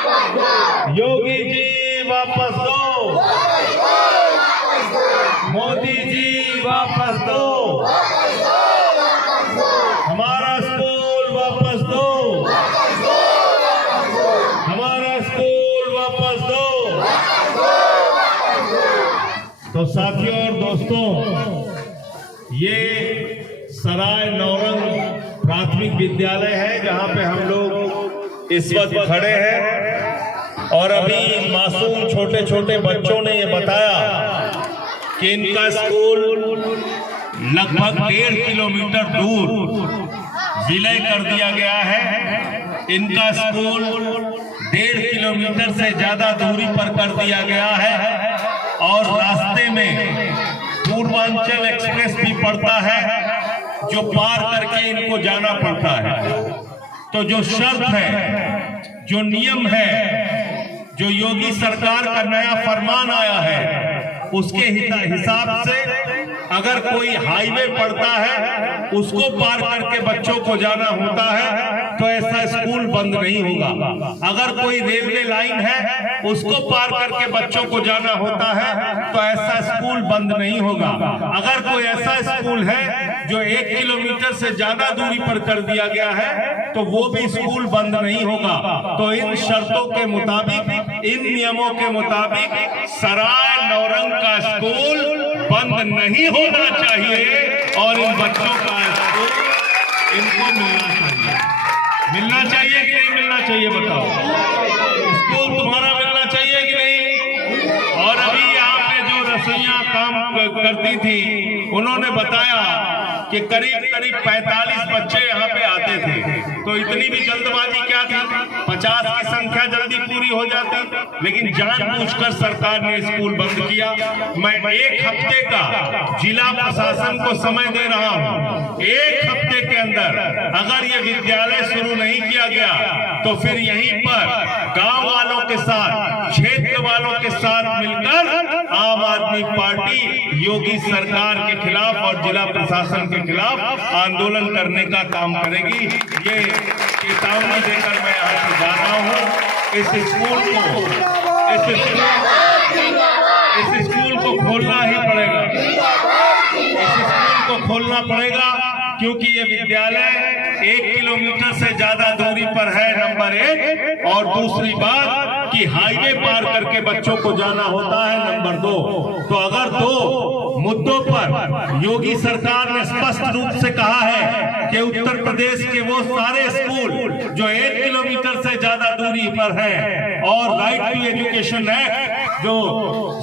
योगी जी वापस दो, मोदी जी वापस दो, हमारा स्कूल वापस दो, हमारा स्कूल वापस दो। तो साथियों और दोस्तों, ये सराय नौरंग प्राथमिक विद्यालय है जहां पे हम लोग इस वक्त खड़े हैं। और अभी मासूम छोटे छोटे बच्चों ने ये बताया कि इनका स्कूल लगभग 1.5 किलोमीटर दूर विलय कर दिया गया है। इनका स्कूल 1.5 किलोमीटर से ज्यादा दूरी पर कर दिया गया है और रास्ते में पूर्वांचल एक्सप्रेस भी पड़ता है जो पार करके इनको जाना पड़ता है। तो जो शर्त है, जो नियम है, जो योगी सरकार का नया फरमान आया है, उसके हिसाब से अगर कोई हाईवे पड़ता है उसको पार करके बच्चों को जाना होता है तो ऐसा स्कूल बंद नहीं होगा। अगर कोई रेलवे लाइन है उसको पार करके बच्चों को जाना होता है तो ऐसा स्कूल बंद नहीं होगा। अगर कोई ऐसा स्कूल है जो 1 किलोमीटर से ज्यादा दूरी पर कर दिया गया है तो वो भी स्कूल बंद नहीं होगा। तो इन शर्तों के मुताबिक, इन नियमों के मुताबिक सराय नौरंग का स्कूल बंद नहीं होना चाहिए और इन बच्चों का स्कूल इनको मिलना चाहिए कि नहीं मिलना चाहिए? बताओ, स्कूल तुम्हारा मिलना चाहिए कि नहीं? और अभी यहाँ पे जो रसोइया काम करती थी उन्होंने बताया कि करीब 45 बच्चे यहाँ पे आते थे। तो इतनी भी जल्दबाजी क्या थी? 50 की संख्या जल्दी पूरी हो जाती, लेकिन जानबूझकर सरकार ने स्कूल बंद किया। मैं 1 हफ्ते का जिला प्रशासन को समय दे रहा हूँ। 1 हफ्ते के अंदर अगर ये विद्यालय शुरू नहीं किया गया तो फिर यहीं पर गांव वालों के साथ, क्षेत्र वालों के साथ मिलकर आम आदमी पार्टी योगी सरकार के खिलाफ और जिला प्रशासन के खिलाफ आंदोलन करने का काम करेगी। ये चेतावनी देकर मैं यहाँ से जा रहा हूँ। इस स्कूल को खोलना ही पड़ेगा, इस स्कूल को खोलना पड़ेगा क्योंकि ये विद्यालय 1 किलोमीटर से ज्यादा दूरी पर है, नंबर 1, और दूसरी बात कि हाईवे पार करके बच्चों को जाना होता है, नंबर 2। तो अगर 2 मुद्दों पर योगी सरकार ने स्पष्ट रूप से कहा है कि उत्तर प्रदेश के वो सारे स्कूल जो 1 किलोमीटर से ज्यादा दूरी पर है, और राइट टू एजुकेशन एक्ट जो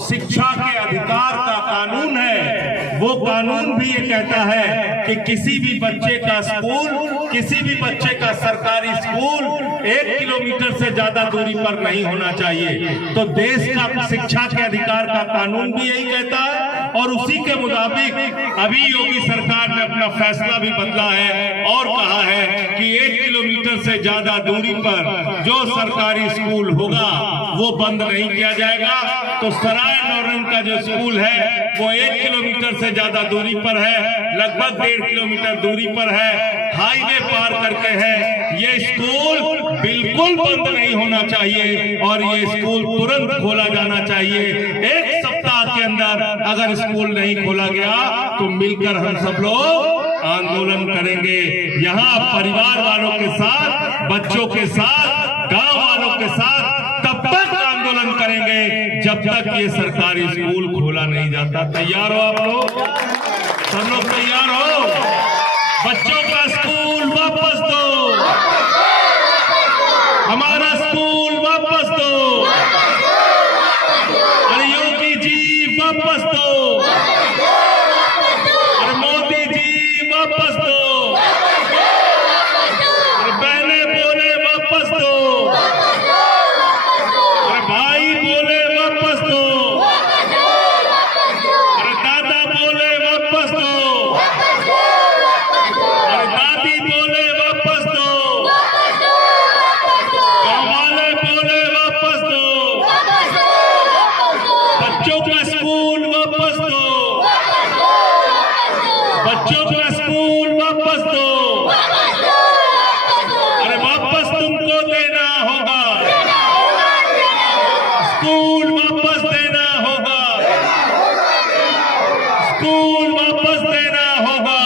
शिक्षा के अधिकार का कानून है, वो कानून भी ये कहता है कि किसी भी बच्चे का स्कूल, किसी भी बच्चे का सरकारी स्कूल 1 किलोमीटर से ज्यादा दूरी पर नहीं होना चाहिए। तो देश का शिक्षा के अधिकार का कानून भी यही कहता है और उसी के मुताबिक अभी योगी सरकार ने अपना फैसला भी बदला है और कहा है कि 1 किलोमीटर से ज्यादा दूरी पर जो सरकारी स्कूल होगा वो बंद नहीं किया जाएगा। तो सराय नौरंग का जो स्कूल है वो 1 किलोमीटर से ज्यादा दूरी पर है, लगभग 1.5 किलोमीटर दूरी पर है, हाईवे पार करके है। ये स्कूल बिल्कुल बंद नहीं होना चाहिए और ये स्कूल तुरंत खोला जाना चाहिए। 1 सप्ताह के अंदर अगर स्कूल नहीं खोला गया तो मिलकर हम सब लोग आंदोलन करेंगे। यहाँ परिवार वालों के साथ, बच्चों के साथ, गांव वालों के साथ तब तक आंदोलन करेंगे जब तक ये सरकारी स्कूल खोला नहीं जाता। तैयार हो आप लोग? सब लोग तैयार हो? बच्चों का स्कूल वापस दो, हमारा स्कूल वापस दो, अरे योगी जी वापस दो, अरे मोदी जी वापस दो, अरे बहने बोले वापस दो, अरे भाई बोले वापस दो, अरे दादा बोले वापस दो, अरे दादी बोले वापस दो, गाँव वाले बोले वापस दो, बच्चों का स्कूल वापस दो, बच्चों का स्कूल वापस दो, अरे वापस तुमको देना होगा, स्कूल वापस देना होगा।